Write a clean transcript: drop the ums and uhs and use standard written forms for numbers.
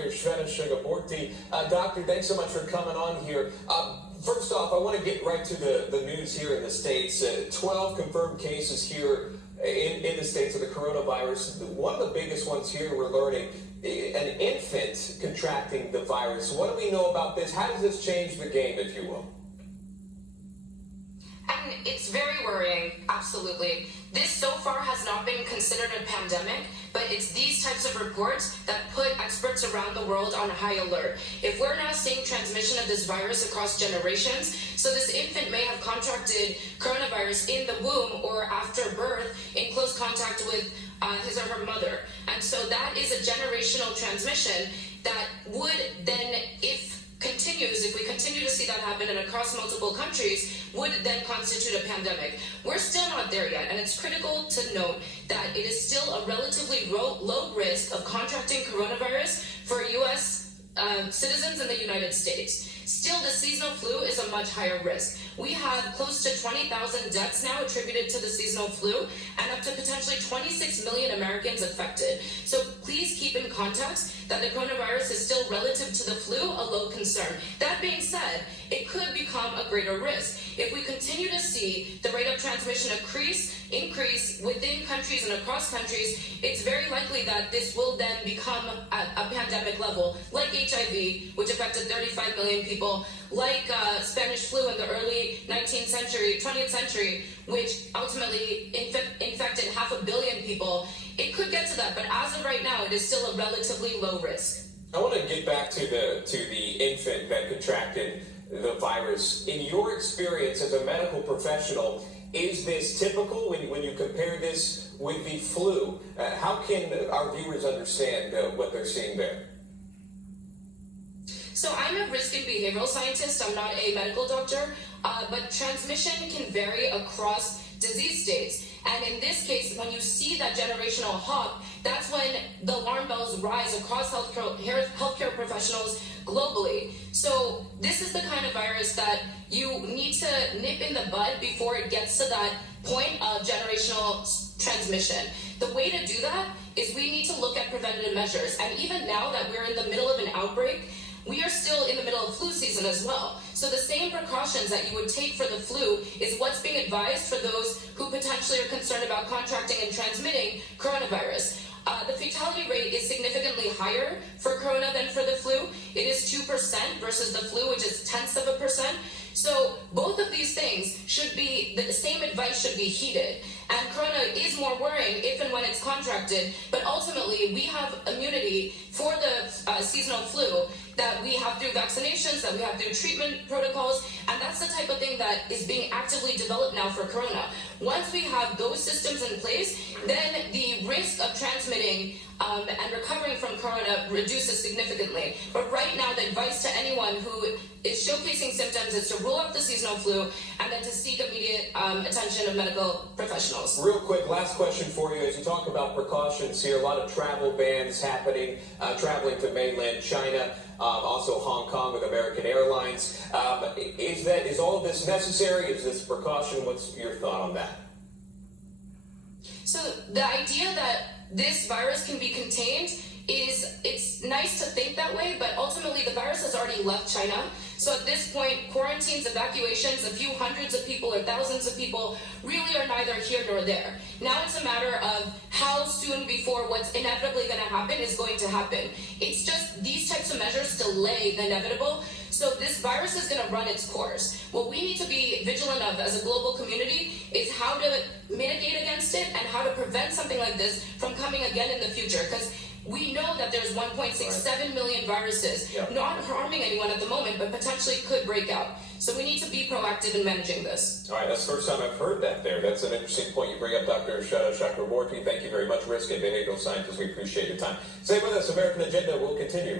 Dr. Shveta. Doctor, thanks so much for coming on here. First off, I want to get right to the news here in the States. 12 confirmed cases here in the States of the coronavirus. One of the biggest ones here we're learning, an infant contracting the virus. What do we know about this? How does this change the game, if you will? And it's very worrying, absolutely. This so far has not been considered a pandemic, but it's these types of reports that put experts around the world on high alert. If we're now seeing transmission of this virus across generations, so this infant may have contracted coronavirus in the womb or after birth in close contact with his or her mother. And so that is a generational transmission that would then, if we continue to see that happen and across multiple countries, would then constitute a pandemic. We're still not there yet, and it's critical to note that it is still a relatively low risk of contracting coronavirus for U.S. citizens in the United States. Still, the seasonal flu is a much higher risk. We have close to 20,000 deaths now attributed to the seasonal flu and up to potentially 26 million Americans affected. So please keep in context that the coronavirus is still, relative to the flu, a low concern. That being said, it could become a greater risk. If we continue to see the rate of transmission increase within countries and across countries, it's very likely that this will then become a pandemic level, like HIV, which affected 35 million people, like Spanish flu in the early 20th century, which ultimately infected 500 million people. It could get to that, but as of right now, it is still a relatively low risk. I want to get back to the infant that contracted the virus. In your experience as a medical professional, is this typical when you compare this with the flu? How can our viewers understand what they're seeing there? So I'm a risk and behavioral scientist. I'm not a medical doctor, but transmission can vary across disease states. And in this case, when you see that generational hop, that's when the alarm bells rise across healthcare professionals globally. So this is the kind of virus that you need to nip in the bud before it gets to that point of generational transmission. The way to do that is we need to look at preventative measures. And even now that we're in the middle of an outbreak, we are still in the middle of flu season as well. So the same precautions that you would take for the flu is what's being advised for those who potentially are concerned about contracting and transmitting coronavirus. The fatality rate is significantly higher for corona than for the flu. It is 2% versus the flu, which is 0.1%. So both of these things should be, the same advice should be heeded. And corona is more worrying if and when it's contracted, but ultimately we have immunity for the seasonal flu that we have through vaccinations, that we have through treatment protocols, and that's the type of thing that is being actively developed now for corona. Once we have those systems in place, then the risk of transmitting and recovering from corona reduces significantly. But right now, the advice to anyone who is showcasing symptoms is to rule out the seasonal flu and then to seek immediate attention of medical professionals. Real quick, last question for you. As you talk about precautions here, a lot of travel bans happening, traveling to mainland China, also Hong Kong with American Airlines. Is all of this necessary? Is this precaution? What's your thought on that? So the idea that this virus can be contained it's nice to think that way, but ultimately the virus has already left China. So at this point, quarantines, evacuations, a few hundreds of people or thousands of people really are neither here nor there. Now it's a matter of how soon before what's inevitably going to happen is going to happen. It's just these types of measures delay the inevitable. So this virus is going to run its course. What we need to be vigilant of as a global community is how to mitigate against it and how to prevent something like this from coming again in the future. Because we know that there's 1.67 million viruses, not harming anyone at the moment, but potentially could break out. So we need to be proactive in managing this. All right, that's the first time I've heard that there. That's an interesting point you bring up, Dr. Shveta. Thank you very much, risk and behavioral scientist. We appreciate your time. Stay with us. American Agenda will continue.